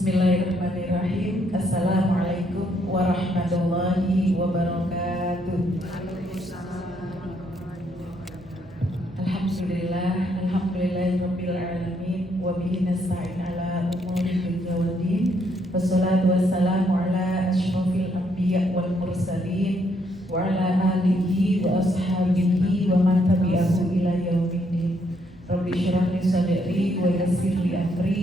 Bismillahirrahmanirrahim. Assalamualaikum warahmatullahi wabarakatuh. Alhamdulillahirabbil alamin wa bihi nasta'in ala umuri dunya waddin. Wassalatu wassalamu ala asyrofil anbiya wal mursalin wa ala alihi wa ashabihi wa man tabi'ahu ila yaumiddin. Rabbi shrah li sadri wa yassir li amri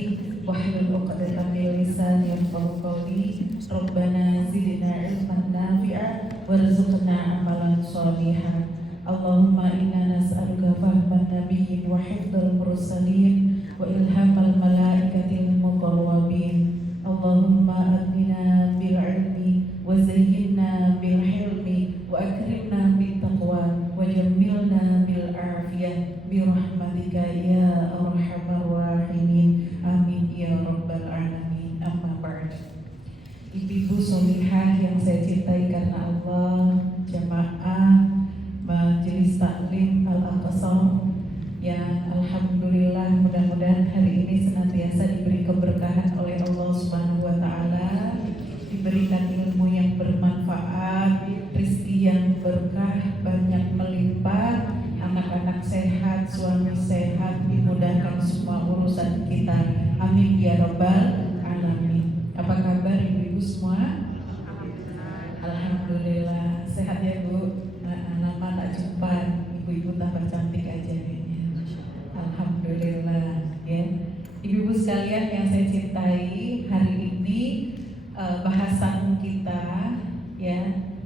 wahlul 'uqdatam min lisani yafqahu qawli. Rabbana zidna ilman nafi'a warzuqna amalan shalihan. Allahumma inna nas'aluka fahman nabiyyin wa hifdzal mursalin wa ilhamal malaikatil muqarrabin. Allahumma aghnina bil ilmi wa zayyinna bil hilmi wa akrimna bit taqwa wa jammilna bil afiyah bi rahmatika ya arhamar rahimin. Amin ya rabbal alamin. Amma ba'd. Ibu-ibu sholihah yang saya cintai karena Allah, jamaah Majelis Taklim Al-Aqsa yang alhamdulillah mudah-mudahan hari ini senantiasa diberi keberkahan oleh Allah Subhanahu wa taala, diberikan ilmu yang bermanfaat, rezeki yang berkah, banyak melimpah, anak-anak sehat, suami sehat, dimudahkan semua urusan kita. Amin ya rabbal alamin. Apa kabar ibu-ibu semua? Alhamdulillah sehat ya Bu. Lama tak jumpa, ibu-ibu tambah cantik aja kayaknya. Alhamdulillah ya. Ibu-ibu sekalian yang saya cintai, hari ini bahasan kita ya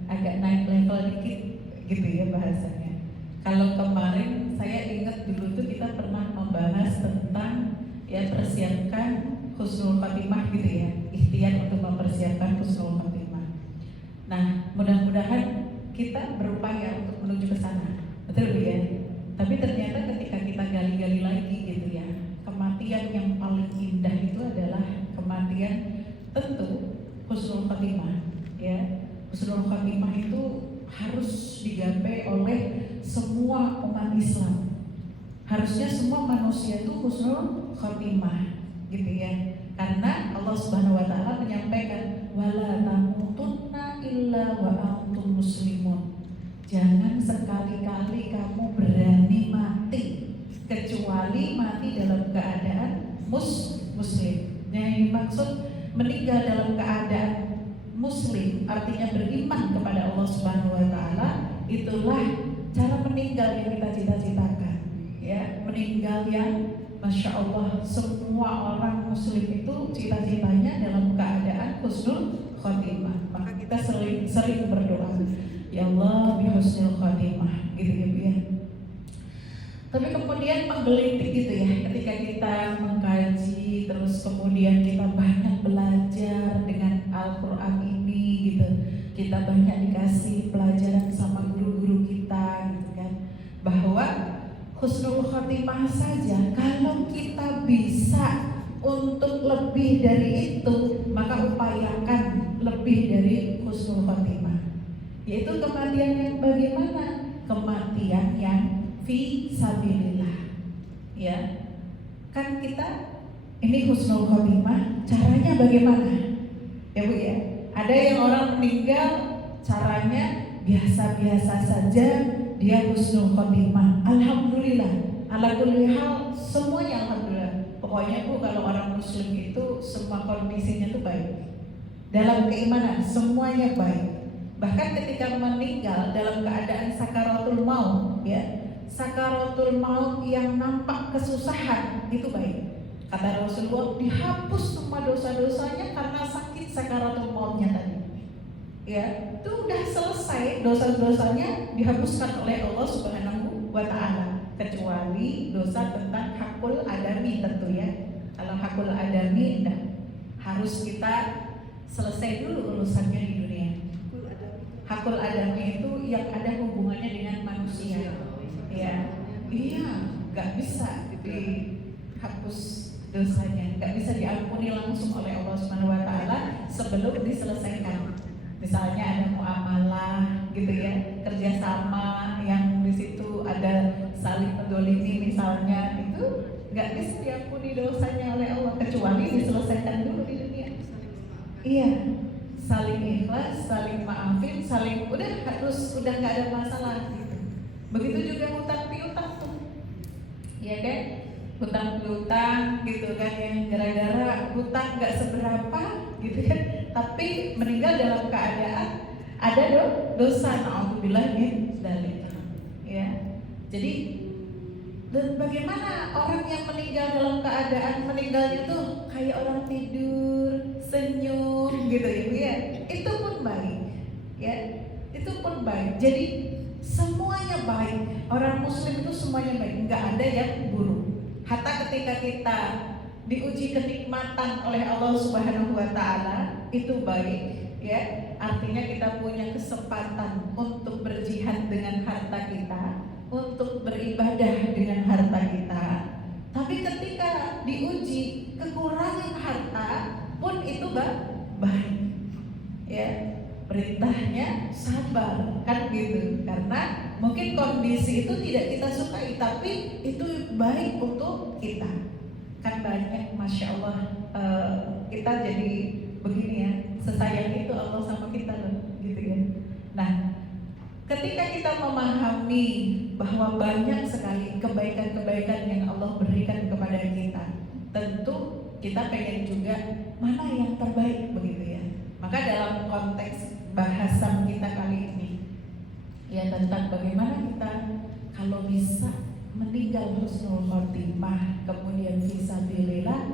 agak naik level dikit gitu ya bahasanya. Kalau kemarin saya ingat dulu tuh kita pernah membahas tentang ya persiapkan husnul khotimah gitu ya, ikhtiar untuk mempersiapkan husnul khotimah. Nah, mudah-mudahan kita berupaya untuk menuju ke sana, betul Bu ya? Tapi ternyata ketika kita gali-gali lagi gitu ya, kematian yang paling indah itu adalah kematian tentu husnul khotimah ya. Husnul khotimah itu harus digapai oleh semua umat Islam. Harusnya semua manusia itu husnul khotimah gitu ya. Karena Allah Subhanahu wa taala menyampaikan wala tamutunna illa wa antum muslimun. Jangan sekali-kali kamu berani mati kecuali mati dalam keadaan muslim. Yang dimaksud meninggal dalam keadaan muslim artinya beriman kepada Allah Subhanahu wa taala. Itulah cara meninggal yang kita cita-citakan ya, meninggal yang Masya Allah, semua orang muslim itu cita-citanya dalam keadaan husnul khotimah. Maka kita sering berdoa, ya Allah bi husnul khotimah gitu ya. Tapi kemudian menggelitik gitu ya, ketika kita mengkaji terus kemudian kita banyak belajar dengan Al-Quran ini gitu. Kita banyak dikasih pelajaran sama guru-guru kita gitu kan, bahwa husnul khotimah saja kalau kita bisa untuk lebih dari itu, maka upayakan lebih dari husnul khotimah. Yaitu kematian yang bagaimana? Kematian yang fi sabilillah. Ya. Kan kita ini husnul khotimah, caranya bagaimana? Ya Bu ya. Ada yang orang meninggal caranya biasa-biasa saja, dia husnul khotimah. Alhamdulillah, ala kulli hal semuanya alhamdulillah. Pokoknya Bu, kalau orang muslim itu semua kondisinya tuh baik. Dalam keimanan semuanya baik. Bahkan ketika meninggal dalam keadaan sakaratul maut ya. Sakaratul maut yang nampak kesusahan itu baik. Kata Rasulullah, dihapus semua dosa-dosanya karena sakit sakaratul mautnya tadi. Ya, itu udah selesai, dosa-dosanya dihapuskan oleh Allah Subhanahu wa taala, kecuali dosa tentang hakul adami tentu ya. Kalau hakul adami harus kita selesai dulu urusannya di dunia. Hakul adami itu yang ada hubungannya dengan manusia. Ya, iya, nggak bisa dihapus dosanya, nggak bisa diampuni langsung oleh Allah Subhanahu wa taala sebelum diselesaikan. Misalnya ada muamalah gitu ya, kerjasama yang di situ ada saling mendolimi misalnya, itu nggak bisa diampuni dosanya oleh Allah kecuali diselesaikan dulu di dunia. Iya, saling ikhlas, saling maafin, saling udah nggak ada masalah gitu. Begitu juga hutang piutang tuh, ya kan? Hutang piutang gitu kan, yang gara-gara hutang nggak seberapa gitu kan, tapi meninggal dalam keadaan ada dosa, na'udzubillah min dzalik. Ya, jadi dan bagaimana orang yang meninggal dalam keadaan meninggalnya tuh kayak orang tidur, senyum gitu ya, itu pun baik, ya, itu pun baik. Jadi semuanya baik. Orang Muslim itu semuanya baik, nggak ada yang buruk. Hatta ketika kita diuji kenikmatan oleh Allah Subhanahu Wa Taala itu baik, ya. Artinya kita punya kesempatan untuk berjihad dengan harta kita, untuk beribadah dengan harta kita. Tapi ketika diuji kekurangan harta pun itu baik, ya. Perintahnya sabar kan gitu, karena mungkin kondisi itu tidak kita sukai, tapi itu baik untuk kita. Kan banyak, masya Allah, kita jadi begini ya, sesayang itu Allah sama kita loh, gitu ya. Nah, ketika kita memahami bahwa banyak sekali kebaikan-kebaikan yang Allah berikan kepada kita, tentu kita pengen juga mana yang terbaik begitu ya. Maka dalam konteks bahasan kita kali ini ya tentang bagaimana kita kalau bisa meninggal husnul khotimah, kemudian fisabilillah,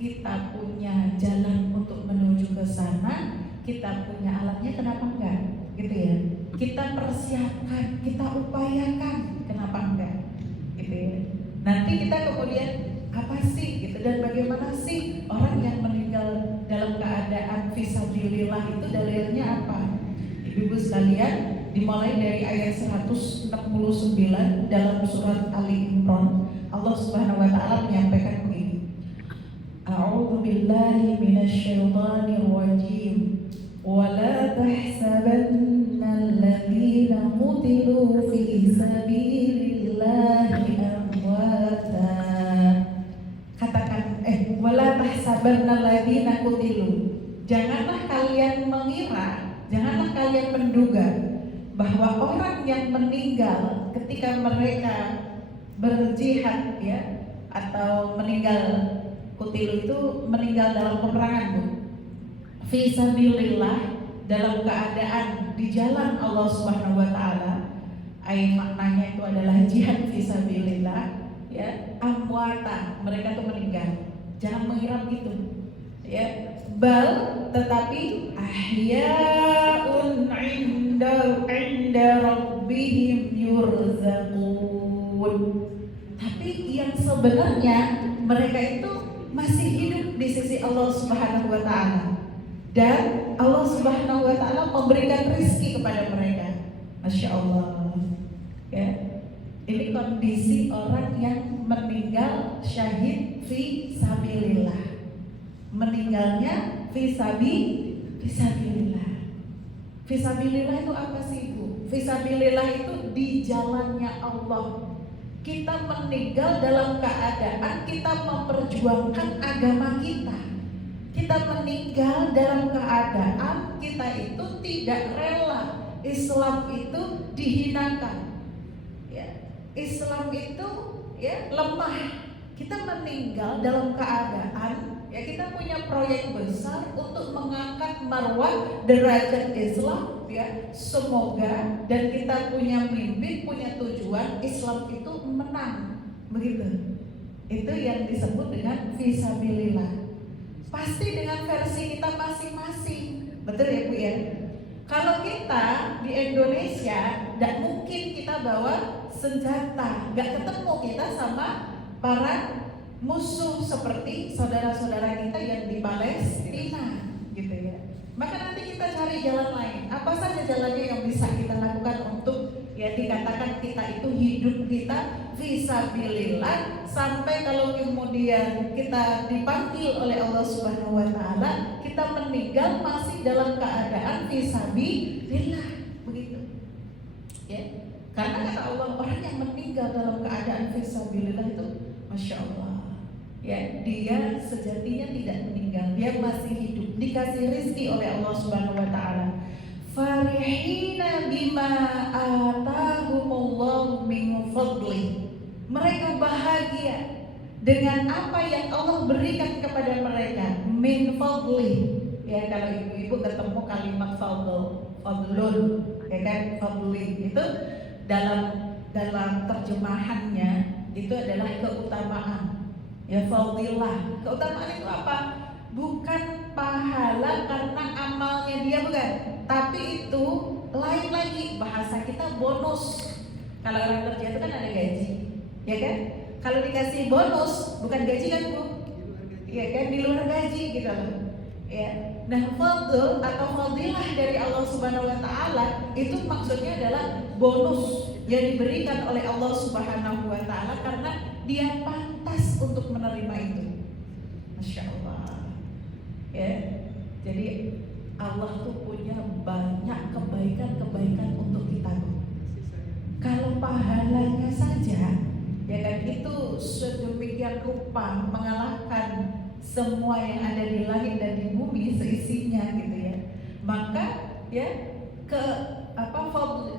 kita punya jalan untuk menuju ke sana, kita punya alatnya, kenapa enggak? Gitu ya. Kita persiapkan, kita upayakan, kenapa enggak? Gitu ya. Nanti kita kemudian apa sih gitu, dan bagaimana sih orang yang meninggal dalam keadaan fisabilillah itu dalilnya apa? Ibu-ibu sekalian, dimulai dari ayat 169 dalam surat Ali Imran. Allah Subhanahu wa taala menyampaikan begini. A'udzu billahi minasyaitonir rajim. Wa la tahsabanna alladziina qutilu fi sabilillahi amwata. Katakan wala tahsabanna alladziina qutilu. Janganlah kalian mengira, janganlah kalian menduga bahwa orang yang meninggal ketika mereka berjihad ya, atau meninggal, kutilu itu meninggal dalam peperangan, Bu. Fisabilillah, dalam keadaan di jalan Allah Subhanahu wa taala. Maknanya itu adalah jihad fisabilillah ya, amwata, mereka tuh meninggal. Jangan mengira gitu ya. Bal, tetapi ahyaun inda rabbihim yurzaqun. Tapi yang sebenarnya mereka itu masih hidup di sisi Allah Subhanahu wa taala. Dan Allah Subhanahu wa taala memberikan rezeki kepada mereka. Masya Allah. Ya. Ini kondisi orang yang meninggal syahid fi sabilillah. Meninggalnya fisabilillah. Fisabilillah itu apa sih, Bu? Fisabilillah itu di jalannya Allah. Kita meninggal dalam keadaan kita memperjuangkan agama kita. Kita meninggal dalam keadaan kita itu tidak rela Islam itu dihinakan. Ya, Islam itu ya lemah. Kita meninggal dalam keadaan ya kita punya proyek besar untuk mengangkat marwah derajat Islam ya, semoga, dan kita punya mimpi, punya tujuan Islam itu menang, begitu. Itu yang disebut dengan fisabilillah. Pasti dengan versi kita masing-masing, betul ya Bu ya. Kalau kita di Indonesia tidak mungkin kita bawa senjata, nggak ketemu kita sama para musuh seperti saudara-saudara kita yang di Palestina, gitu ya. Maka nanti kita cari jalan lain. Apa saja jalannya yang bisa kita lakukan untuk ya dikatakan kita itu hidup kita fisabilillah, sampai kalau kemudian kita dipanggil oleh Allah Subhanahu wa taala, kita meninggal masih dalam keadaan fisabilillah, begitu. Ya. Karena kata Allah, orang yang meninggal dalam keadaan fisabilillah itu Masya Allah ya, dia sejatinya tidak meninggal, dia masih hidup, dikasih rizki oleh Allah Subhanahu wa taala. Farihina bima atahumullahu min fadli. Mereka bahagia dengan apa yang Allah berikan kepada mereka, min fadli. Ya, kalau ibu-ibu ketemu kalimat fadlun, ya kan, fadli itu dalam terjemahannya itu adalah keutamaan. Ya, fadilah. Keutamaan itu apa? Bukan pahala karena amalnya dia, bukan. Tapi itu lain lagi, bahasa kita bonus. Kalau orang kerja itu kan ada gaji, ya kan? Kalau dikasih bonus, bukan gaji kan Bu? Ya kan, di luar gaji gitu loh. Ya. Nah, fadl atau fadilah dari Allah Subhanahu wa taala itu maksudnya adalah bonus yang diberikan oleh Allah Subhanahu wa taala karena dia pantas untuk menerima itu. Masya Allah. Ya. Jadi Allah tuh punya banyak kebaikan-kebaikan untuk kita. Kalau pahalanya saja, ya kan, itu sedemikian rupa mengalahkan semua yang ada di langit dan di bumi seisinya gitu ya. Maka ya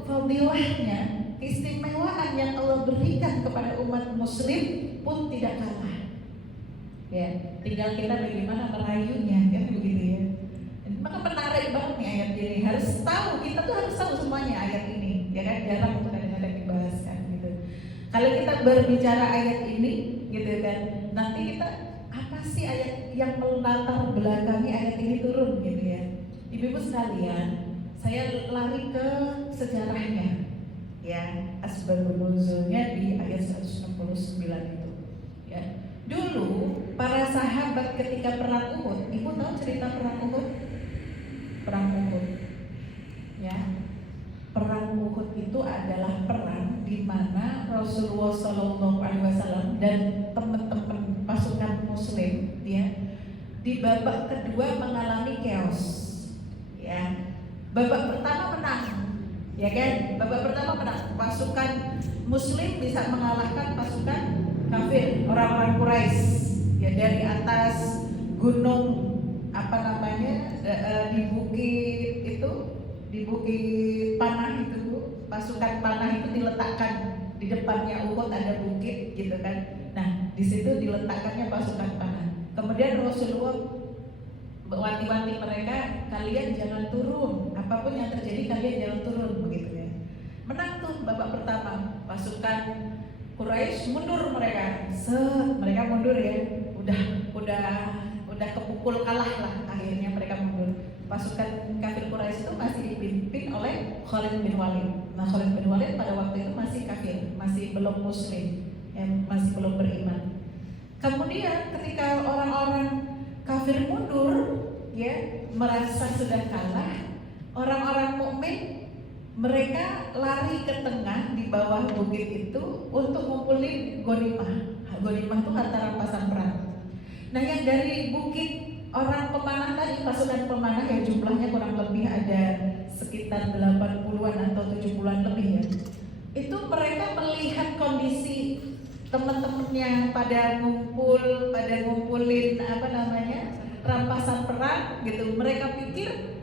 fadilahnya, keistimewaan yang Allah berikan kepada umat muslim pun tidak kalah. Ya, tinggal kita bagaimana merayunya, kan begitu ya. Maka menarik banget nih ayat ini. Kita tuh harus tahu semuanya ayat ini, ya kan, jarang untuk kadang-kadang dibahaskan gitu. Kalau kita berbicara ayat ini, gitu kan, nanti kita apa sih ayat yang melatar belakangi ayat ini turun, gitu ya. Ibu-ibu sekalian, saya lari ke sejarahnya, ya, asbabun nuzulnya di ayat 169 itu, ya. Dulu para sahabat ketika perang Uhud, ibu tahu cerita perang Uhud? Perang Uhud, ya. Perang Uhud itu adalah perang di mana Rasulullah SAW dan teman-teman pasukan Muslim, ya, di babak kedua mengalami chaos, ya. Babak pertama menang, ya kan? Babak pertama menang, pasukan Muslim bisa mengalahkan pasukan kafir, orang-orang Quraisy, ya, dari atas gunung di bukit panah itu, pasukan panah itu diletakkan di depannya Uhud, ada bukit gitu kan. Nah, di situ diletakkannya pasukan panah. Kemudian Rasulullah wanti-wanti mereka, kalian jangan turun, apapun yang terjadi kalian jangan turun, begitu ya. Menang tuh babak pertama, pasukan Quraisy mundur mereka mundur ya, udah kepukul kalah lah, akhirnya mereka mundur. Pasukan kafir Quraisy itu masih dipimpin oleh Khalid bin Walid. Nah, Khalid bin Walid pada waktu itu masih kafir, masih belum muslim, masih belum beriman. Kemudian ketika orang-orang kafir mundur, ya, merasa sudah kalah, orang-orang mukmin mereka lari ke tengah di bawah bukit itu untuk ngumpulin ghanimah. Ghanimah itu harta rampasan perang. Nah, yang dari bukit orang pemanah tadi, pasukan pemanah yang jumlahnya kurang lebih ada sekitar 80-an atau 70-an lebih ya. Itu mereka melihat kondisi teman-temannya pada ngumpulin rampasan perang gitu. Mereka pikir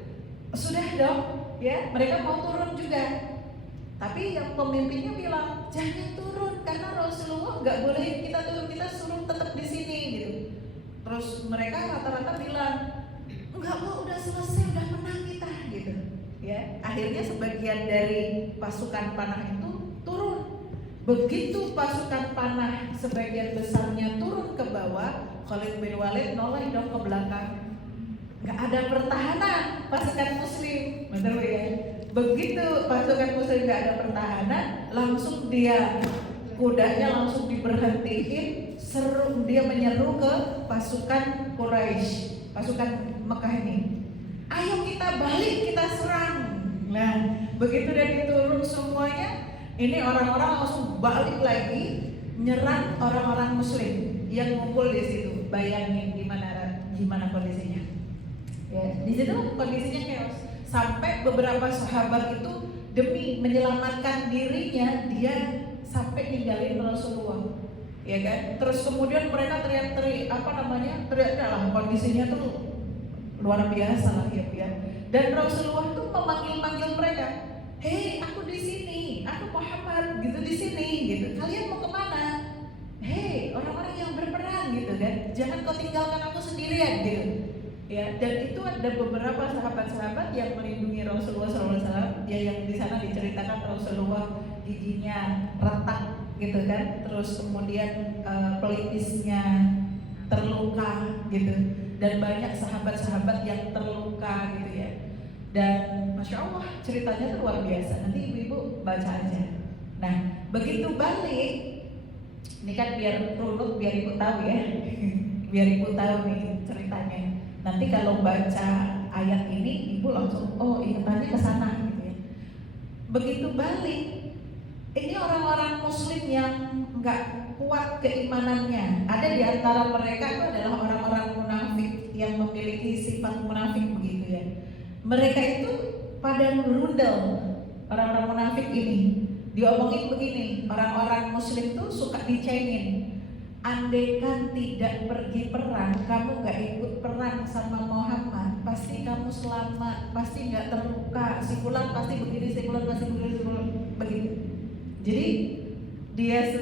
sudah dong, ya, mereka mau turun juga. Tapi yang pemimpinnya bilang jangan turun karena Rasulullah nggak boleh kita turun, kita suruh tetap di sini gitu. Terus mereka rata-rata bilang enggak kok, udah selesai, udah menang kita gitu, ya. Akhirnya sebagian dari pasukan panah itu turun. Begitu pasukan panah sebagian besarnya turun ke bawah, Khalid bin Walid noleh dong ke belakang. Nggak ada pertahanan pasukan muslim, betul ya. Begitu pasukan muslim nggak ada pertahanan, langsung kudanya langsung diberhentiin, dia menyeru ke pasukan Quraisy, pasukan Mekah ini, ayo kita balik, kita serang. Nah, begitu dia turun semuanya, ini orang-orang langsung balik lagi nyerang orang-orang muslim yang ngumpul di situ. Bayangin gimana kondisinya. Ya, di situ kondisinya chaos. Sampai beberapa sahabat itu demi menyelamatkan dirinya, dia sampai ninggalin Rasulullah, ya kan. Terus kemudian mereka teriak-teriak lah, kondisinya tuh luar biasa lah ya Bu ya. Dan Rasulullah tuh memanggil-manggil mereka, hei aku di sini, aku Muhammad gitu di sini gitu. Kalian mau kemana? Hei orang-orang yang berperang gitu kan, jangan kau tinggalkan aku sendirian gitu. Ya, dan itu ada beberapa sahabat-sahabat yang melindungi Rasulullah SAW. Ya, yang di sana diceritakan Rasulullah giginya retak gitu kan, terus kemudian pelipisnya terluka gitu, dan banyak sahabat-sahabat yang terluka gitu ya. Dan Masya Allah ceritanya tuh luar biasa. Nanti ibu-ibu baca aja. Nah, begitu balik, ini kan biar runut, biar ibu tahu ya, biar ibu tahu nih ceritanya. Nanti kalau baca ayat ini, ibu langsung, oh ingatannya ke sana gitu ya. Begitu balik, ini orang-orang Muslim yang nggak kuat keimanannya. Ada di antara mereka itu adalah orang-orang munafik yang memiliki sifat munafik begitu ya. Mereka itu pada ngerundel, orang-orang munafik ini. Diomongin begini, orang-orang Muslim tuh suka dicengin. Andaikan tidak pergi perang, kamu gak ikut perang sama Muhammad, pasti kamu selamat, pasti gak terluka. Si fulan pasti begini, si fulan pasti begini, si fulan begitu. Jadi dia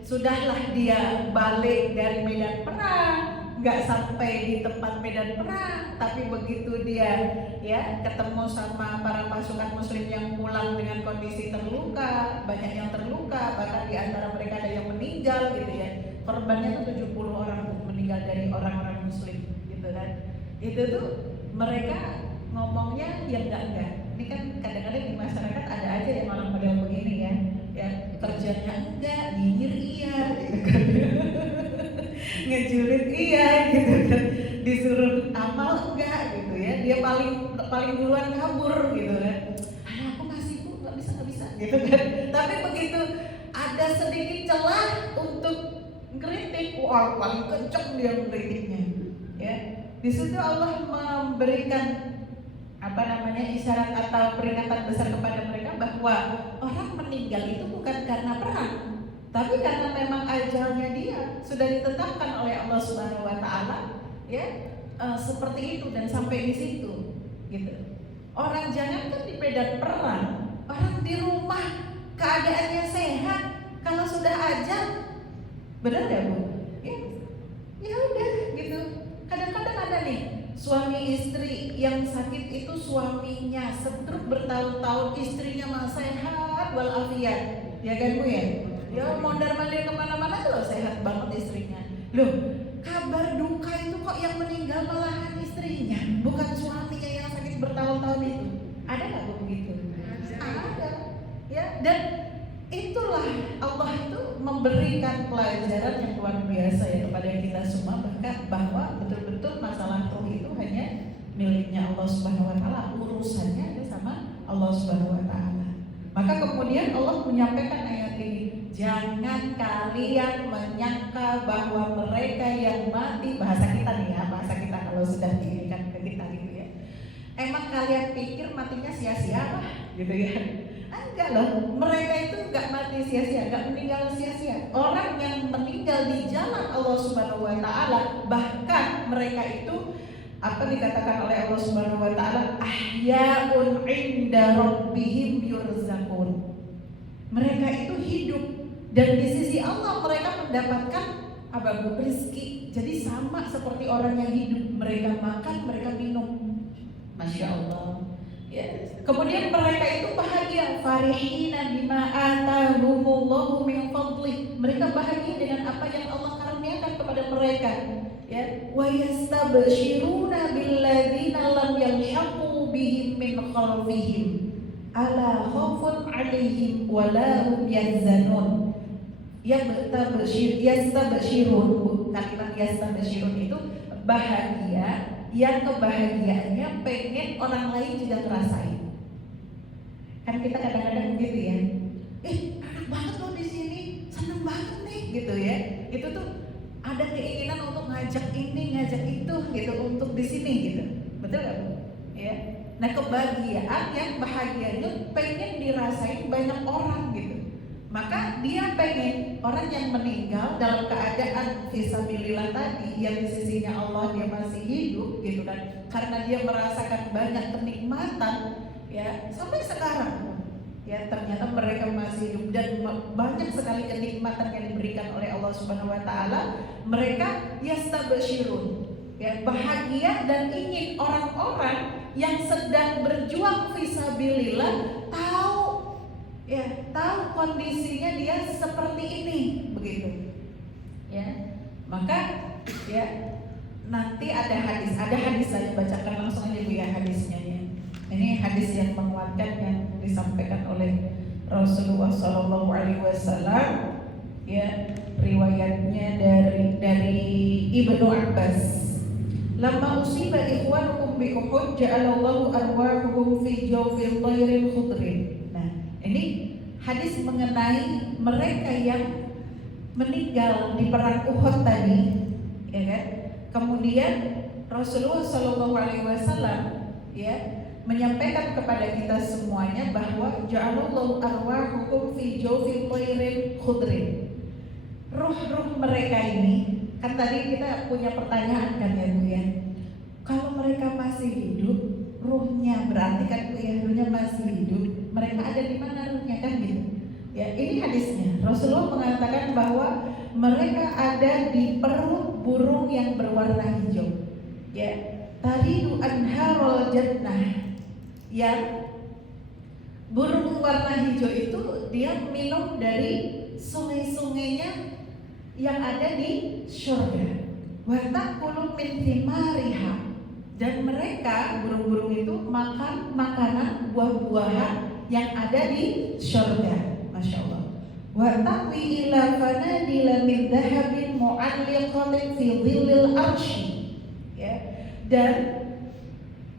sudahlah dia balik dari medan perang, gak sampai di tempat medan perang, tapi begitu dia ya ketemu sama para pasukan Muslim yang pulang dengan kondisi terluka, banyak yang terluka, bahkan di antara mereka ada yang meninggal gitu ya. Korbannya tuh 70 orang meninggal dari orang-orang Muslim gitu kan. Itu tuh mereka ngomongnya yang enggak. Ini kan kadang-kadang di masyarakat ada aja yang orang model begini ya. Ya, kerjanya enggak, nyinyir iya gitu kan. Ngejulit iya gitu kan. Disuruh amal enggak gitu ya. Dia paling duluan kabur gitu kan. Aku masih Bu, enggak bisa gitu kan. Tapi begitu ada sedikit celah untuk kritik, wah paling kenceng dia kritiknya. Ya, di situ Allah memberikan isyarat atau peringatan besar kepada mereka bahwa orang meninggal itu bukan karena perang, tapi karena memang ajalnya dia sudah ditetapkan oleh Allah Subhanahu Wa Taala, ya seperti itu dan sampai di situ, gitu. Orang jangan kan di medan perang, orang di rumah keadaannya sehat, kalau sudah ajal. Benar ya Bu? Ya udah gitu. Kadang-kadang ada nih suami istri yang sakit itu suaminya stroke bertahun-tahun, istrinya masih sehat walafiat, ya kan Bu ya? Ya mondar-mandir kemana-mana tuh sehat banget istrinya. Loh, kabar duka itu kok yang meninggal malahan istrinya, bukan suaminya yang sakit bertahun-tahun itu. Ada nggak Bu begitu? Ada. Ya, dan itulah Allah itu memberikan pelajaran yang luar biasa ya kepada kita semua, bahwa betul-betul masalah roh itu hanya miliknya Allah Subhanahu Wa Taala, urusannya ada sama Allah Subhanahu Wa Taala. Maka kemudian Allah menyampaikan ayat ini, jangan kalian menyangka bahwa mereka yang mati, bahasa kita nih ya, bahasa kita kalau sudah diirikan ke kita gitu ya, emang kalian pikir matinya sia-sia lah gitu ya. Enggak loh, mereka itu enggak mati sia-sia, enggak meninggal sia-sia. Orang yang meninggal di jalan Allah Subhanahu Wa Taala, bahkan mereka itu dikatakan oleh Allah Subhanahu Wa Taala, ahyaun inda rabbihim yurzaqun. Mereka itu hidup dan di sisi Allah mereka mendapatkan rezeki. Jadi sama seperti orang yang hidup, mereka makan, mereka minum. Masya Allah. Ya. Kemudian mereka itu bahagia, farihina bima atahumullahu min fadlih. Mereka bahagia dengan apa yang Allah karuniakan kepada mereka. Ya, wa yastabshiruna billadzina lam yalhaqu bihim min khalfihim ala khaufun 'alaihim wa la hum yahzanun. Yastabshirun, kalimat yastabshirun itu bahagia yang kebahagiaannya pengen orang lain juga ngerasain. Kan kita kadang-kadang begitu ya. Enak banget loh di sini, seneng banget nih gitu ya. Itu tuh ada keinginan untuk ngajak ini, ngajak itu gitu untuk di sini gitu. Betul nggak Bu? Ya. Nah kebahagiaan yang bahagianya pengen dirasain banyak orang gitu. Maka dia pengen orang yang meninggal dalam keadaan fisabilillah tadi, yang di sisinya Allah dia masih hidup gitu kan, karena dia merasakan banyak kenikmatan ya sampai sekarang ya, ternyata mereka masih hidup dan banyak sekali kenikmatan yang diberikan oleh Allah Subhanahu wa taala. Mereka yastabsyirun ya, bahagia dan ingin orang-orang yang sedang berjuang fisabilillah tahu kondisinya dia seperti ini begitu ya. Maka ya nanti ada hadis saya bacakan langsung aja Bu ya hadisnya ya. Ini hadis yang menguatkan yang disampaikan oleh Rasulullah SAW ya, riwayatnya dari Ibnu Abbas. Lama usiba ikhwanukum bi Uhud ja'alallahu arwahuhum fi jawfil tayrin khudrin. Nah, ini hadis mengenai mereka yang meninggal di perang Uhud tadi, ya kan? Kemudian Rasulullah SAW ya menyampaikan kepada kita semuanya bahwa ja'alallahu arwahukum fi jawfil tayrin khudrin. Ruh-ruh mereka ini, kan tadi kita punya pertanyaan kan ya Bu ya, kalau mereka masih hidup, ruhnya berarti kan Bu ya, ruhnya masih hidup, mereka ada di mana ruhnya kan gitu ya. Ini hadisnya, Rasulullah mengatakan bahwa mereka ada di perut burung yang berwarna hijau ya, taridu anharul jannah, yang burung warna hijau itu dia minum dari sungai-sungainya yang ada di surga. Wa ta'kulu min thimariha, dan mereka burung-burung itu makan makanan buah-buahan yang ada di surga. Masya Allah. Wa ta'wi ila fanadila min dhahabin mu'alliqatin fi dhillil arsy ya. Dan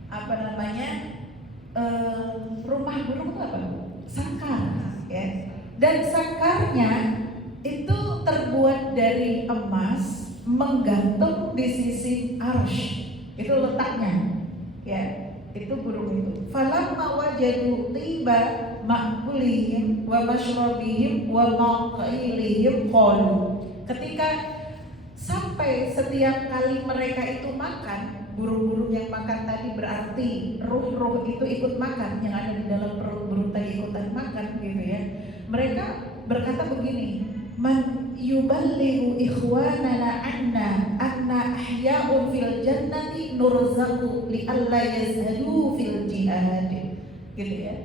apa namanya, rumah burung itu apa? Sangkar ya. Dan sangkarnya itu terbuat dari emas, menggantung di sisi arsy. Itu letaknya ya, itu burung itu. Falamma wajadu tiba ma'kulihim wa mashrabihim wa maqilihim qalu. Ketika sampai setiap kali mereka itu makan, burung-burung yang makan tadi berarti ruh-ruh itu ikut makan, yang ada di dalam perut burung tadi ikutan makan gitu ya. Mereka berkata begini, man yuballighu ikhwanana anna ahya'un fil jannati nurzaqu li alla yazhadu fil jihad gitu ya.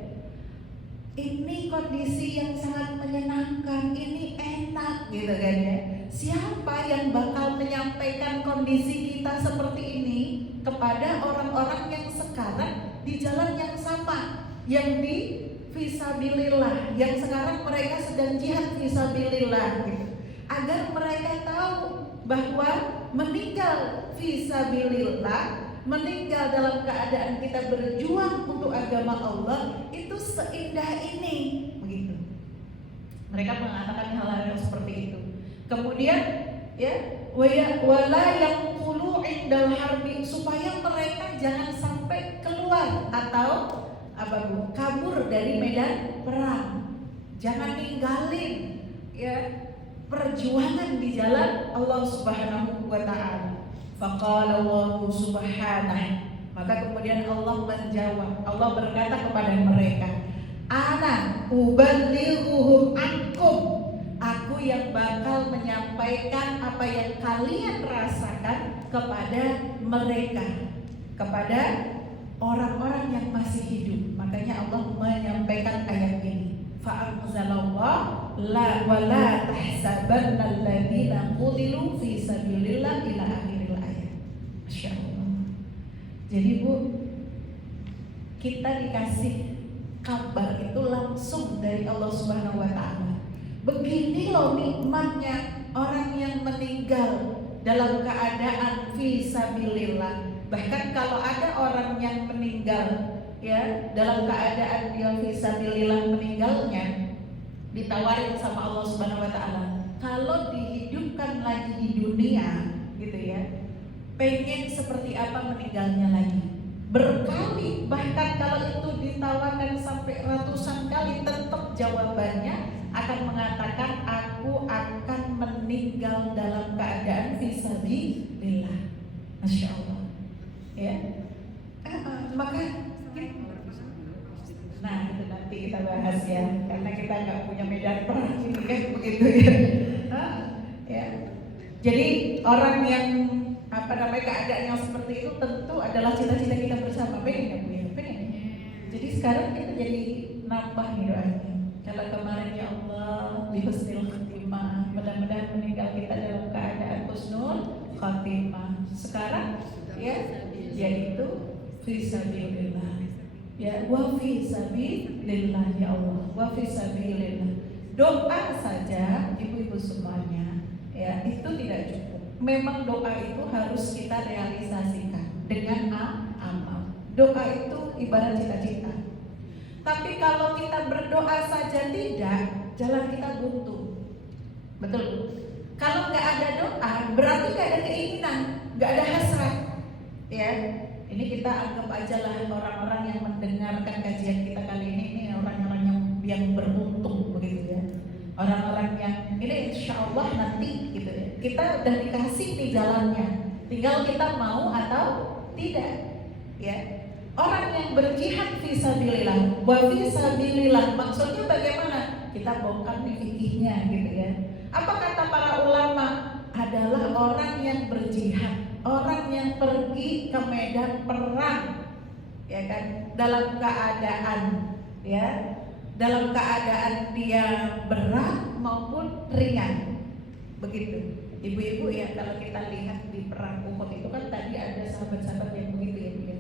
Ini kondisi yang sangat menyenangkan, ini enak gitu kan ya. Siapa yang bakal menyampaikan kondisi kita seperti ini kepada orang-orang yang sekarang di jalan yang sama, yang di fisabilillah, yang sekarang mereka sedang jihad fisabilillah gitu. Agar mereka tahu bahwa meninggal fisabilillah, meninggal dalam keadaan kita berjuang untuk agama Allah itu seindah ini begitu. Mereka mengatakan hal-hal yang seperti itu. Kemudian ya, wala yaqulu indal harbi, supaya mereka jangan sampai keluar atau apa Bu, kabur dari medan perang. Jangan ninggalin ya perjuangan di jalan Allah Subhanahu wa taala. Faqala Allah subhanahu, maka kemudian Allah menjawab, Allah berkata kepada mereka, ana uballighuhum ankum, aku yang bakal menyampaikan apa yang kalian rasakan kepada mereka, kepada orang-orang yang masih hidup. Makanya Allah menyampaikan ayat ini, fa'anzalallah la wa la tahsabanna alladziina qutilu fi sabilillah ila akhiril ayat. Masya Allah. Jadi Bu, kita dikasih kabar itu langsung dari Allah Subhanahu wa taala. Begini loh nikmatnya orang yang meninggal dalam keadaan fi sabilillah. Bahkan kalau ada orang yang meninggal ya dalam keadaan dia fisabilillah meninggalnya, ditawarin sama Allah Subhanahu wa taala, kalau dihidupkan lagi di dunia gitu ya, pengen seperti apa meninggalnya lagi. Berkali, bahkan kalau itu ditawarkan sampai ratusan kali, tetap jawabannya akan mengatakan aku akan meninggal dalam keadaan fisabilillah. Masya Allah. Ya, maka nah itu nanti kita bahas ya, karena kita nggak punya medan perang ini kan begitu ya. Ya. Jadi orang yang keadaan yang seperti itu tentu adalah cita-cita kita bersama, pengen ya Bu ya, pengen. Jadi sekarang kita jadi nambah nih doanya. Kalau kemarin ya Allah di husnul khatimah, mudah-mudahan meninggal kita dalam keadaan husnul khatimah. Sekarang ya, yaitu fisabilillah. Ya, wa fisabilillah ya Allah, wa fisabilillah. Doa saja ibu-ibu semuanya ya, itu tidak cukup. Memang doa itu harus kita realisasikan dengan amal. Doa itu ibarat cita-cita. Tapi kalau kita berdoa saja tidak, jalan kita buntu. Betul? Kalau nggak ada doa, berarti nggak ada keinginan, nggak ada hasrat. Ya, ini kita anggap aja lah orang-orang yang mendengarkan kajian kita kali ini orang-orang yang beruntung begitu ya. Orang-orang yang ini insya Allah nanti gitu ya. Kita udah dikasih di jalannya, tinggal kita mau atau tidak. Ya, orang yang berjihad fisabilillah, wa fisabilillah maksudnya bagaimana? Kita bongkar nih fikihnya gitu ya. Apa kata para ulama? Adalah orang yang berjihad, orang yang pergi ke medan perang, ya kan? Dalam keadaan ya, dalam keadaan dia berat maupun ringan, begitu. Ibu-ibu ya, kalau kita lihat di perang Uhud itu kan tadi ada sahabat-sahabat yang begitu ya, Bu ya.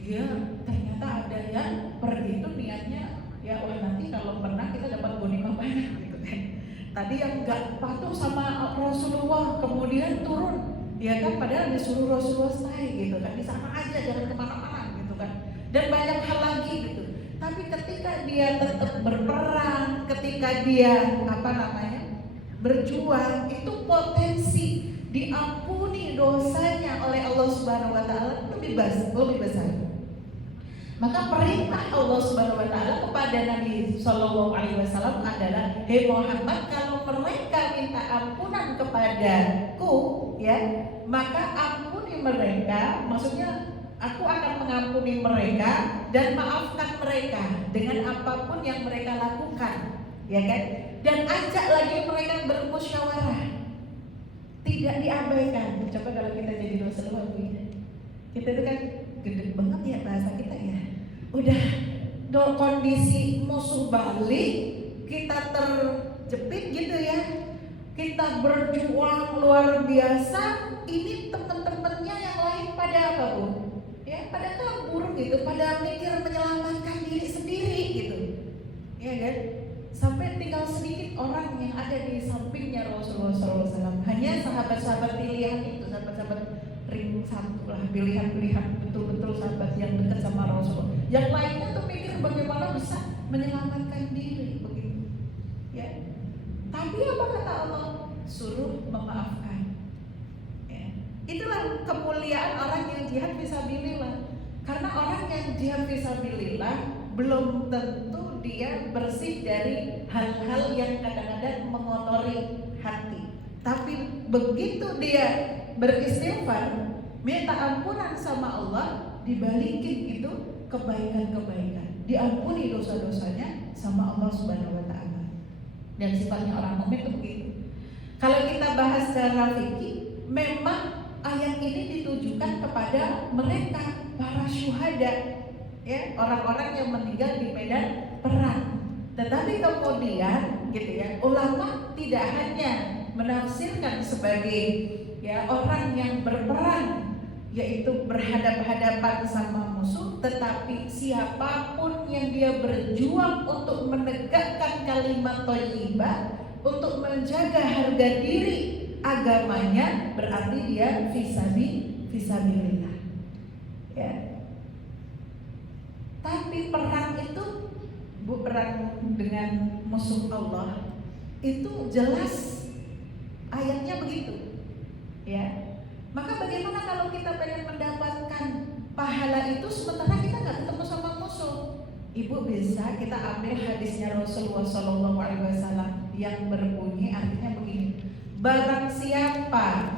Dia ternyata ada yang pergi itu niatnya ya, wah nanti kalau menang kita dapat ghanimah banyak gitu kan. Tadi yang nggak patuh sama Rasulullah kemudian turun, ya kan, padahal disuruh Rasulullah stay gitu kan, di sana aja jangan kemana-mana gitu kan, dan banyak hal lagi gitu. Tapi ketika dia tetap berperang, ketika dia berjuang, itu potensi diampuni dosanya oleh Allah Subhanahu Wa Taala lebih besar. Maka perintah Allah Subhanahu Wa Taala kepada Nabi Shallallahu Alaihi Wasallam adalah, hei Muhammad, kalau mereka minta ampunan kepadaku, ya, maka ampuni mereka. Maksudnya, aku akan mengampuni mereka dan maafkan mereka dengan apapun yang mereka lakukan, ya kan? Dan ajak lagi mereka bermusyawarah, tidak diabaikan. Coba kalau kita jadi Rasulullah, kita itu kan gede banget ya bahasa kita ya. Udah kondisi musuh balik, kita terjepit gitu ya, kita berjuang luar biasa. Ini teman-temannya yang lain pada apa Bu? Ya pada kabur gitu, pada mikir menyelamatkan diri sendiri gitu, ya kan? Sampai tinggal sedikit orang yang ada di sampingnya Rasulullah SAW. Hanya sahabat-sahabat pilihan itu, sahabat-sahabat ring satu lah, pilihan-pilihan betul-betul sahabat yang dekat sama Rasulullah. Yang lainnya tuh mikir bagaimana bisa menyelamatkan diri begitu, ya. Tapi apa kata Allah? Suruh memaafkan. Ya. Itulah kemuliaan orang yang jihad fisabilillah. Karena orang yang jihad fisabilillah belum tentu dia bersih dari hal-hal yang kadang-kadang mengotori hati. Tapi begitu dia beristighfar, minta ampunan sama Allah, dibalikin itu kebaikan-kebaikan, diampuni dosa-dosanya sama Allah Subhanahu Wa Taala. Dan sifatnya orang mukmin itu begitu. Kalau kita bahas secara fikih, memang ayat ini ditujukan kepada mereka para syuhada, ya, orang-orang yang meninggal di medan perang. Tetapi kemudian gitu ya, ulama tidak hanya menafsirkan sebagai ya orang yang berperang, yaitu berhadap-hadapan sama musuh, tetapi siapapun yang dia berjuang untuk menegakkan kalimat thayyibah, untuk menjaga harga diri agamanya, berarti dia fisabilillah. Ya. Tapi perang itu perang dengan musuh Allah itu jelas ayatnya begitu, ya. Maka bagaimana kalau kita pengen mendapatkan pahala itu sementara kita nggak ketemu sama musuh? Ibu bisa kita ambil hadisnya Rasulullah SAW yang berbunyi artinya begini: barang siapa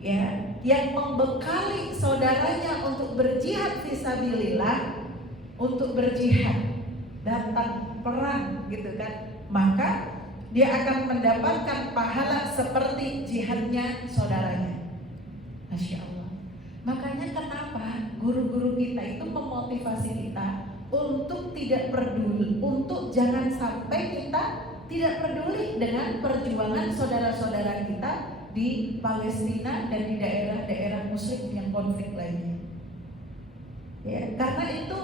ya yang membekali saudaranya untuk berjihad fisabilillah, untuk berjihad datang perang gitu kan, maka dia akan mendapatkan pahala seperti jihadnya saudaranya. Masya Allah. Makanya kenapa guru-guru kita itu memotivasi kita untuk tidak peduli, untuk jangan sampai kita tidak peduli dengan perjuangan saudara-saudara kita di Palestina dan di daerah-daerah Muslim yang konflik lainnya. Ya, karena itu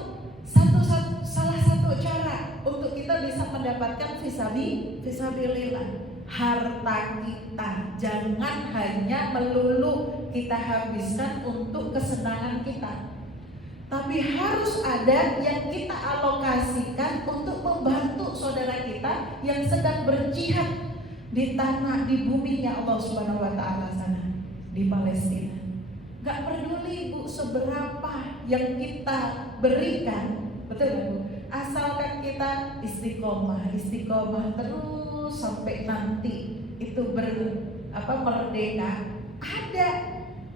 salah satu cara untuk kita bisa mendapatkan fisabilillah. Harta kita jangan hanya melulu kita habiskan untuk kesenangan kita, tapi harus ada yang kita alokasikan untuk membantu saudara kita yang sedang berjihad di tanah, di buminya Allah Subhanahu wa Ta'ala sana, di Palestina. Gak peduli Bu seberapa yang kita berikan, betul gak Bu? Asalkan kita istiqomah terus sampai nanti itu merdeka, ada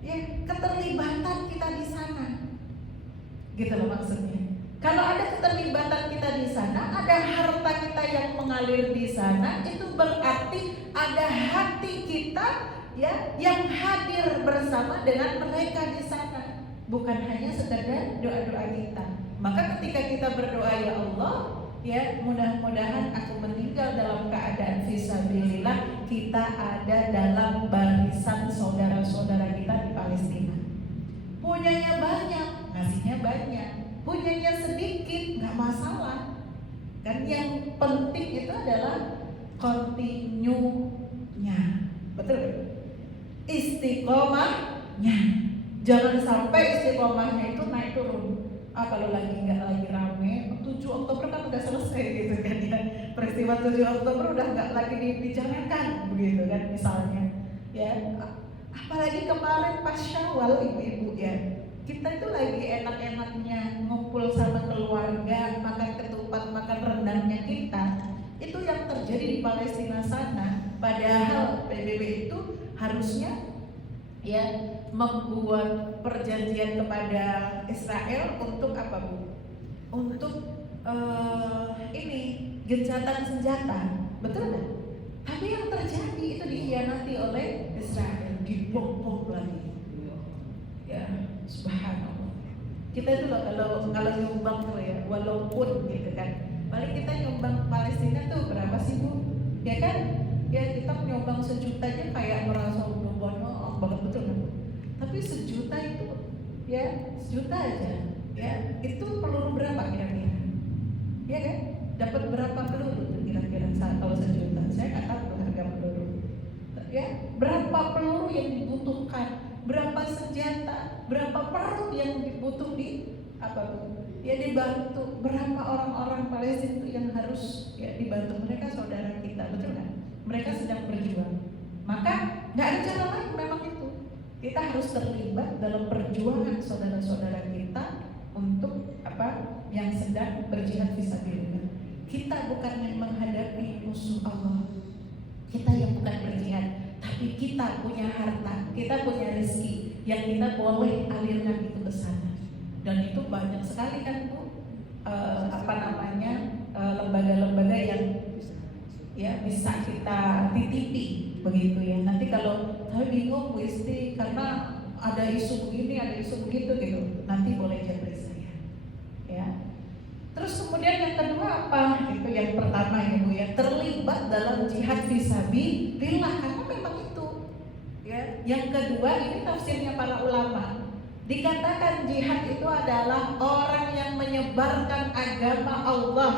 ya keterlibatan kita di sana. Gitu loh maksudnya. Kalau ada keterlibatan kita di sana, ada harta kita yang mengalir di sana, itu berarti ada hati kita ya yang hadir bersama dengan mereka di sana. Bukan hanya sekedar doa-doa kita. Maka ketika kita berdoa, ya Allah, ya mudah-mudahan aku meninggal dalam keadaan fisabilillah, kita ada dalam barisan saudara-saudara kita di Palestina. Punyanya banyak, ngasihnya banyak. Punyanya sedikit, nggak masalah. Kan yang penting itu adalah continue-nya, betul? Istiqomahnya. Jangan sampai istiqomahnya itu naik turun. Kalau lagi nggak lagi rame, 7 Oktober kan udah selesai gitu kan ya. Peristiwa 7 Oktober udah nggak lagi dibicarakan begitu kan misalnya. Ya, apalagi kemarin pas Syawal ibu-ibu ya. Kita itu lagi enak-enaknya ngumpul sama keluarga, makan ketupat, makan rendangnya kita. Itu yang terjadi di Palestina sana. Padahal PBB itu harusnya ya membuat perjanjian kepada Israel untuk apa Bu? Untuk ini gencatan senjata, betul nggak? Tapi yang terjadi itu dikhianati oleh Israel, dibom-bom lagi. Ya, subhanallah. Kita itu loh kalau nyumbang tuh ya, walaupun gitu kan, paling kita nyumbang Palestina tuh berapa sih Bu? Ya kan? Ya kita nyumbang 1 juta aja kayak merasa bono banget, betul kan? Tapi 1 juta itu ya 1 juta aja, ya itu peluru berapa kira-kira? Ya kan? Dapat berapa peluru kira-kira kalau 1 juta? Saya nggak tahu harga peluru. Ya berapa peluru yang dibutuhkan? Berapa senjata, berapa perut yang dibutuh di ya dibantu, berapa orang-orang Palestina itu yang harus ya dibantu, mereka saudara kita, betul kan? Mereka sedang berjuang. Maka nggak ada cara lain, memang itu kita harus terlibat dalam perjuangan saudara-saudara kita untuk yang sedang berjihad fisabilillah. Kita bukan yang menghadapi musuh Allah, kita yang bukan berjihad, tapi kita punya harta, kita punya rezeki yang kita boleh alirkan itu ke sana. Dan itu banyak sekali kan Bu, lembaga-lembaga yang ya bisa kita titipi begitu ya. Nanti kalau saya bingung Bu Isti karena ada isu begini, ada isu begitu gitu, nanti boleh japri saya. Ya. Terus kemudian yang kedua apa? Itu yang pertama ya Bu ya, terlibat dalam jihad fisabilillah, karena memang itu. Ya. Yang kedua ini tafsirnya para ulama. Dikatakan jihad itu adalah orang yang menyebarkan agama Allah,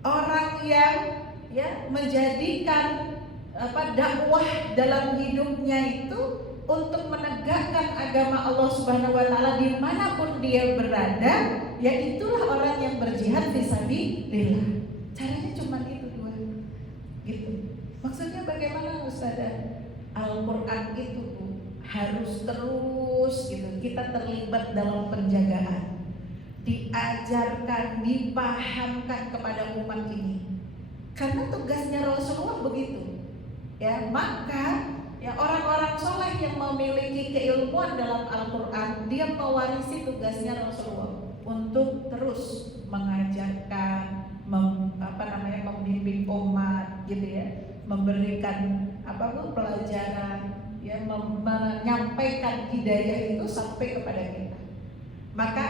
orang yang ya menjadikan dakwah dalam hidupnya itu untuk menegakkan agama Allah Subhanahu wa Ta'ala dimanapun dia berada. Ya itulah orang yang berjihad fisabilillah. Caranya cuma itu dua, gitu. Maksudnya bagaimana Ustazah? Al-Quran itu harus terus gitu kita terlibat dalam penjagaan. diajarkan, dipahamkan kepada umat ini. Karena tugasnya Rasulullah begitu. Ya, maka ya orang-orang soleh yang memiliki keilmuan dalam Al-Quran, dia mewarisi tugasnya Rasulullah untuk terus mengajarkan, membimbing umat, gitu ya, memberikan pelajaran, ya, menyampaikan hidayah itu sampai kepada kita. Maka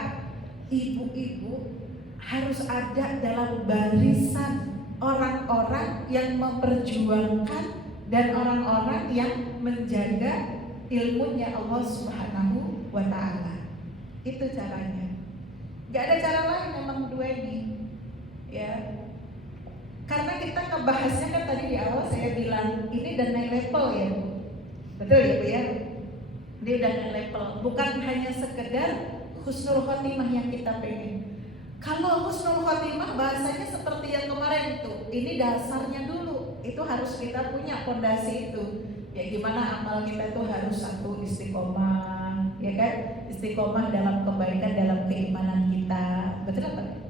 ibu-ibu harus ada dalam barisan orang-orang yang memperjuangkan dan orang-orang yang menjaga ilmunya Allah Subhanahu wa Ta'ala. Itu caranya. Gak ada cara lain memang dua ini. Ya. Karena kita ngebahasnya kan tadi di awal saya bilang ini dan naik level ya. Betul ya Bu ya? Ini udah naik level. Bukan hanya sekedar husnul khotimah yang kita pengen. Kalau husnul khotimah bahasanya seperti yang kemarin itu, ini dasarnya dulu. Itu harus kita punya fondasi itu. Ya gimana amal kita tuh harus satu istiqomah, ya kan? Istiqomah dalam kebaikan, dalam keimanan kita. Betul apa?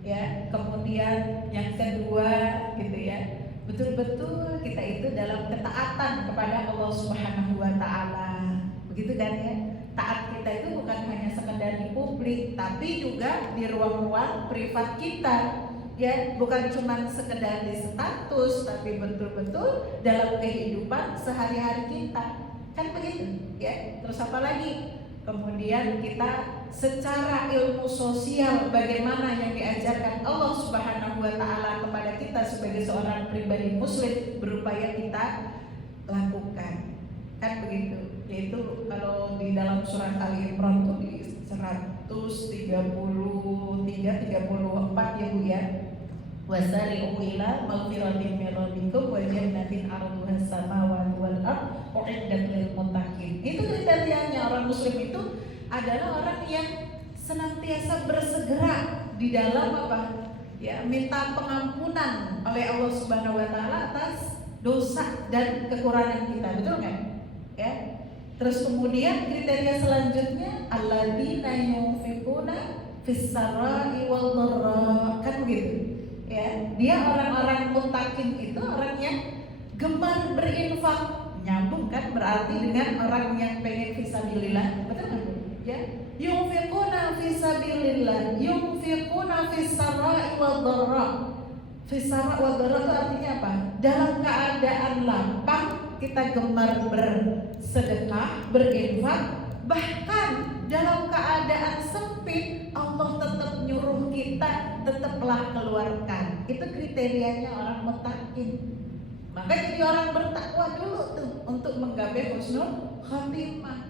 Ya, kemudian yang kedua gitu ya, betul-betul kita itu dalam ketaatan kepada Allah Subhanahu wa Ta'ala. Begitu kan ya? Taat kita itu bukan hanya sekedar di publik, tapi juga di ruang-ruang privat kita. Ya, bukan cuma sekedar di status, tapi betul-betul dalam kehidupan sehari-hari kita. Kan begitu, ya. Terus apa lagi? Kemudian kita secara ilmu sosial bagaimana yang diajarkan Allah Subhanahu wa Ta'ala kepada kita sebagai seorang pribadi muslim berupaya kita lakukan. Kan begitu. Yaitu kalau di dalam surat Ali Imran itu di 133-34 ya Bu ya. Wasari'u ila maghfiratin min rabbikum wa jannatin 'arduha as-samawati wal ardh u'iddat lil muttaqin. Itu kriterianya orang muslim itu adalah orang yang senantiasa bersegera di dalam ya, minta pengampunan oleh Allah Subhanahu wa Ta'ala atas dosa dan kekurangan kita. Betul kan? Ya. Terus kemudian kriteria selanjutnya alladzina yunfiquna fis sarai wal dharra. Kan begitu. Ya, dia orang-orang muttaqin itu orang yang gemar berinfak. Nyambung kan berarti dengan orang yang pengen fisabilillah. Betul kan? Ya. Yunfiquna fisabilillah, yunfiquna fis sarai wal dharra. Fis sarai wal dharra itu artinya apa? Dalam keadaan lapang kita gemar bersedekah, berinfak, bahkan dalam keadaan sempit Allah tetap nyuruh kita tetaplah keluarkan. Itu kriterianya orang muttaqin. Maka jadi orang bertakwa dulu tuh untuk menggapai husnul khotimah.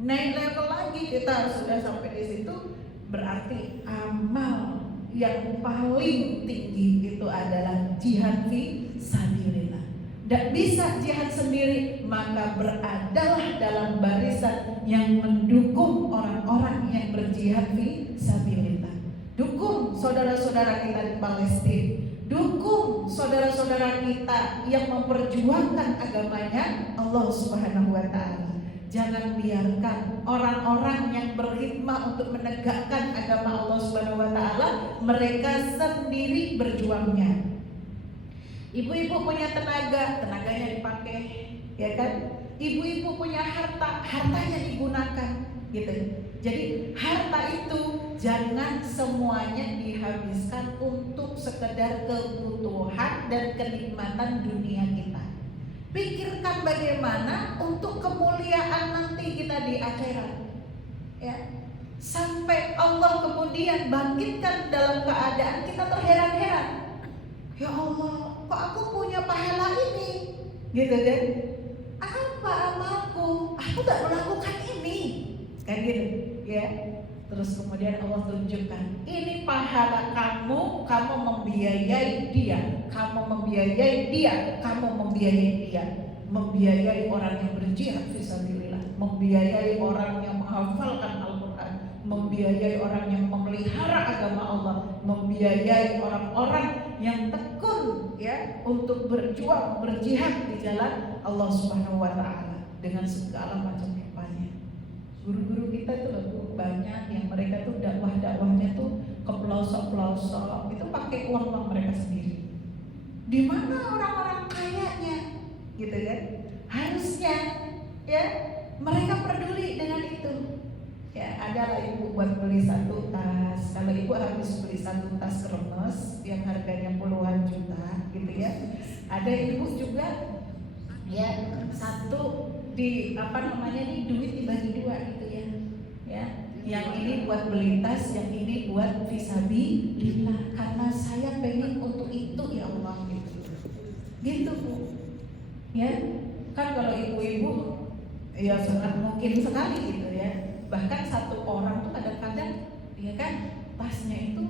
Naik level lagi kita sudah sampai di situ, berarti amal yang paling tinggi itu adalah jihad fi sabilillah. Tidak bisa jihad sendiri, maka beradalah dalam barisan yang mendukung orang-orang yang berjihad fi sabilillah. Dukung saudara-saudara kita di Palestina, dukung saudara-saudara kita yang memperjuangkan agamanya Allah Subhanahu wa Ta'ala. Jangan biarkan orang-orang yang berkhidmat untuk menegakkan agama Allah Subhanahu wa Ta'ala mereka sendiri berjuangnya. Ibu-ibu punya tenaga, tenaganya dipakai, ya kan? Ibu-ibu punya harta, hartanya digunakan, gitu. Jadi harta itu jangan semuanya dihabiskan untuk sekedar kebutuhan dan kenikmatan dunia kita. Pikirkan bagaimana untuk kemuliaan nanti kita di akhirat, ya. Sampai Allah kemudian bangkitkan dalam keadaan kita terheran-heran. Ya Allah, kok aku punya pahala ini? Gitu kan? Apa amalku? Aku gak melakukan ini. Kan gitu, ya. Terus kemudian Allah tunjukkan, ini pahala kamu, kamu membiayai dia, kamu membiayai dia, kamu membiayai dia. Membiayai orang yang berjihad fisabilillah, membiayai orang yang menghafalkan Al-Quran, membiayai orang yang memelihara agama Allah, membiayai orang-orang yang tekun ya untuk berjuang berjihad di jalan Allah Subhanahu wa Ta'ala dengan segala macam upaya. Guru-guru kita itu loh banyak yang mereka tuh dakwahnya tuh pelosok itu pakai uang mereka sendiri. Di mana orang-orang kayanya, gitu kan? Harusnya ya mereka peduli dengan itu. Ya, adalah ibu buat beli satu tas. Kalau ibu habis beli satu tas kremes yang harganya puluhan juta, gitu ya. Ada ibu juga ya satu di duit dibagi dua gitu ya. Ya, yang ini buat beli tas, yang ini buat fisabilillah karena saya pengen untuk itu ya Allah gitu. Gitu Bu. Ya, kan kalau ibu-ibu ya sangat mungkin sekali gitu ya. Bahkan satu orang tuh kadang-kadang ya kan tasnya itu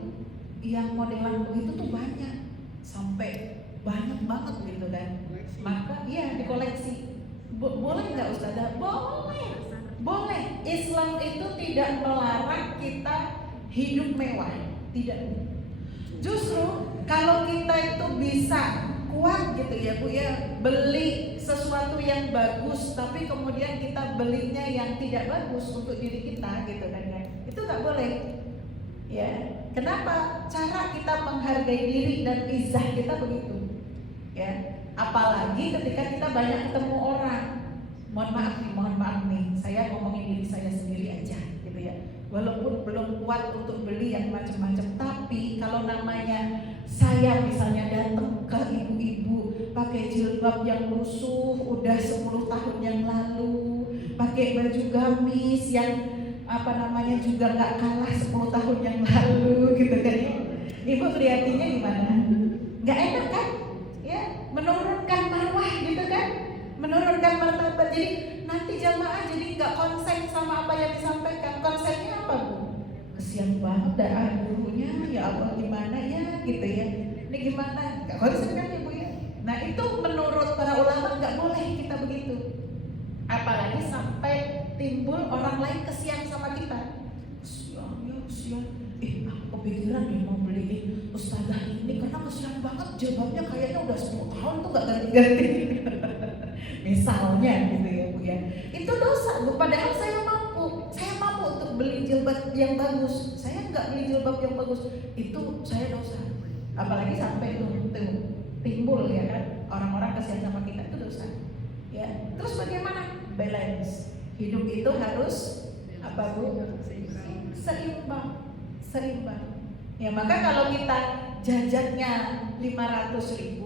yang modelan begitu tuh banyak, sampai banyak banget gitu kan. Maka iya dikoleksi. Boleh nggak Ustazah? Boleh. Islam itu tidak melarang kita hidup mewah, tidak. Justru kalau kita itu bisa kuat gitu ya Bu ya, beli sesuatu yang bagus tapi kemudian kita belinya yang tidak bagus untuk diri kita gitu kan ya, itu nggak boleh ya. Kenapa? Cara kita menghargai diri dan izah kita begitu ya. Apalagi ketika kita banyak ketemu orang. Mohon maaf nih, saya ngomongin diri saya sendiri aja gitu ya. Walaupun belum kuat untuk beli yang macam-macam, tapi kalau namanya saya misalnya datang ke ibu-ibu pakai jilbab yang lusuh udah 10 tahun yang lalu, pakai baju gamis yang juga nggak kalah 10 tahun yang lalu gitu kan ya. Ibu lihatnya gimana? Nggak enak kan? Ya, menurunkan marwah gitu kan? Menurunkan martabat. Jadi nanti jamaah jadi nggak konsen sama apa yang disampaikan. Konsennya apa Bu? Kesian banget dah gurunya, ya Allah gimana ya gitu ya. Ini gimana? Nggak konsen kan ya Bu ya. Nah itu menurut para ulama nggak boleh kita begitu. Apalagi sampai timbul orang lain kesian sama kita. Kesian. Aku kepikiran nih mau beli ustazah ini karena kesian banget jilbabnya kayaknya udah 10 tahun tuh nggak ganti-ganti. Misalnya gitu ya Bu ya. Itu dosa Bu, padahal saya mampu untuk beli jilbab yang bagus. Saya nggak beli jilbab yang bagus, itu saya dosa. Apalagi sampai timbul ya kan orang-orang kasihan sama kita, itu dosa. Ya, terus bagaimana? Balance. Hidup itu harus apa Bu? Seimbang. Ya maka kalau kita jajannya 500.000,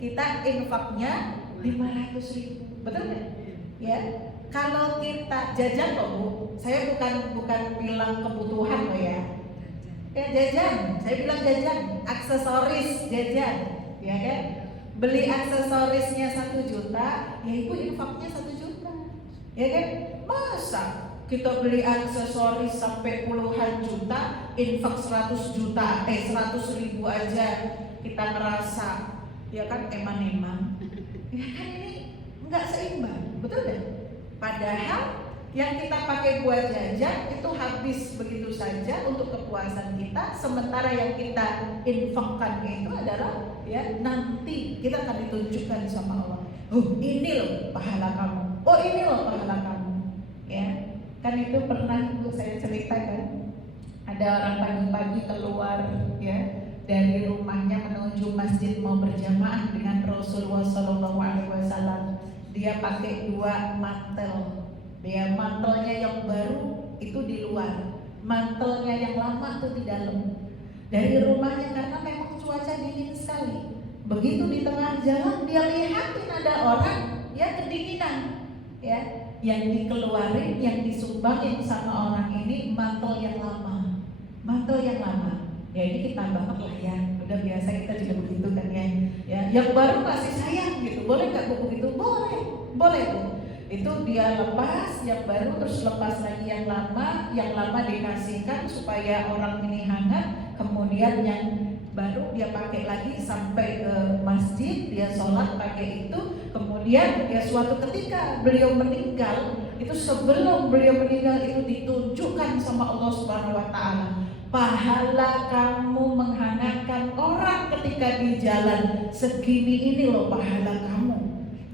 kita infaknya 500.000, betul nggak? Ya, kalau kita jajan loh Bu, saya bukan bilang kebutuhan loh ya. Ya jajan, saya bilang jajan, aksesoris jajan, ya kan? Beli aksesorisnya 1 juta, ya Ibu infaknya 1 juta, ya kan? Masa kita beli aksesoris sampai puluhan juta, infak 100.000 aja kita ngerasa, ya kan eman-eman. Ya kan ini nggak seimbang, betul nggak? Padahal yang kita pakai buat jajan itu habis begitu saja untuk kepuasan kita, sementara yang kita infakkan itu adalah ya nanti kita akan ditunjukkan sama Allah. Oh ini loh pahala kamu, oh ini loh pahala kamu, ya kan itu pernah saya ceritakan. Ada orang pagi-pagi keluar ya dari rumahnya menuju masjid mau berjamaah dengan Rasulullah SAW. Dia pakai 2 mantel. Dia mantelnya yang baru itu di luar, mantelnya yang lama itu di dalam. Dari rumahnya karena memang cuaca dingin sekali. Begitu di tengah jalan dia lihatin ada orang ya kedinginan, ya yang dikeluarin, yang disumbangin sama orang ini mantel yang lama. Ya ini kita banget lah ya. Udah biasa kita juga begitu kan ya. Ya, yang baru masih sayang gitu. Boleh nggak Bu begitu? Boleh Bu. Itu dia lepas yang baru terus lepas lagi yang lama dikasihkan supaya orang ini hangat, kemudian yang baru dia pakai lagi sampai ke masjid, dia sholat pakai itu, kemudian ya suatu ketika beliau meninggal, itu sebelum beliau meninggal itu ditunjukkan sama Allah Subhanahu wa taala, pahala kamu menghangatkan orang ketika di jalan segini ini loh pahala kamu.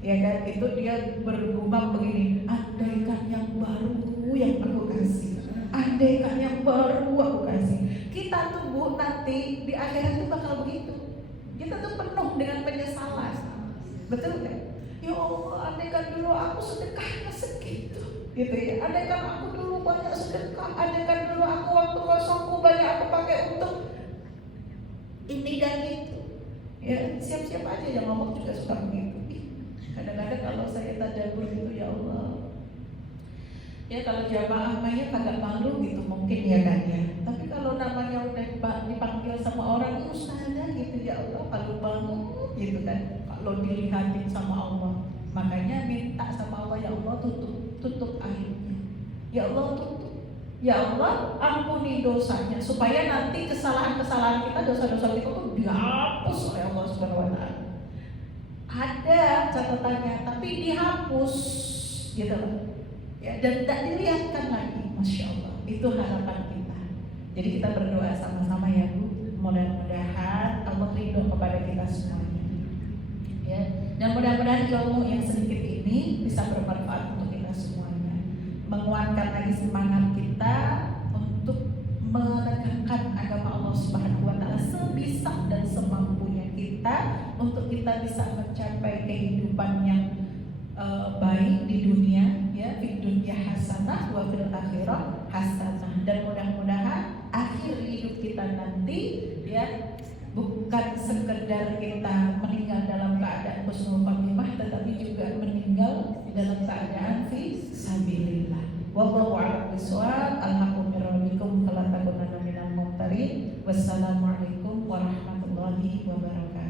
Ya kan, itu dia bergumam begini, andaikan yang baru yang aku kasih, andaikan yang baru aku kasih. Kita kita tuh Bu nanti di akhirat tuh bakal begitu. Kita tuh penuh dengan penyesalan. Betul kan? Ya Allah, andaikan dulu aku sedekahnya segitu, gitu ya. Andaikan aku dulu banyak sedekah, andaikan dulu aku waktu kosongku banyak aku pakai untuk ini dan itu. Ya siap-siap aja yang ngomong juga suka begitu. Kadang-kadang kalau saya tadabbur gitu, ya Allah. Ya kalau jamaah mainnya kagak malu gitu mungkin ya kan ya. Tapi kalau namanya udah dipanggil sama orang ustazah gitu, ya Allah malu banget gitu kan. Kalau dilihatin sama Allah, makanya minta sama Allah, ya Allah tutup aibnya. Ya Allah tutup. Ya Allah ampuni dosanya supaya nanti kesalahan-kesalahan kita, dosa-dosa kita tuh dihapus oleh Allah Subhanahu wa taala. Ada catatannya tapi dihapus gitu loh. Ya, dan tak dilihatkan lagi, masya Allah. Itu harapan kita. Jadi kita berdoa sama-sama ya Bu. Mudah-mudahan Allah ridho kepada kita semuanya. Ya, dan mudah-mudahan ilmu yang sedikit ini bisa bermanfaat untuk kita semuanya. Menguatkan lagi semangat kita untuk menegakkan agama Allah Subhanahu wa taala sebisa dan semampunya kita untuk kita bisa mencapai kehidupan yang baik di dunia, ya, fid dunya hasanah wa fil akhirah hasanah. Dan mudah-mudahan akhir hidup kita nanti ya bukan sekedar kita meninggal dalam keadaan husnul khotimah, tetapi juga meninggal dalam keadaan fi sabilillah. Wallahu a'lam bishawab. Alhamdulillahirabbil alamin. Wassalamualaikum warahmatullahi wabarakatuh.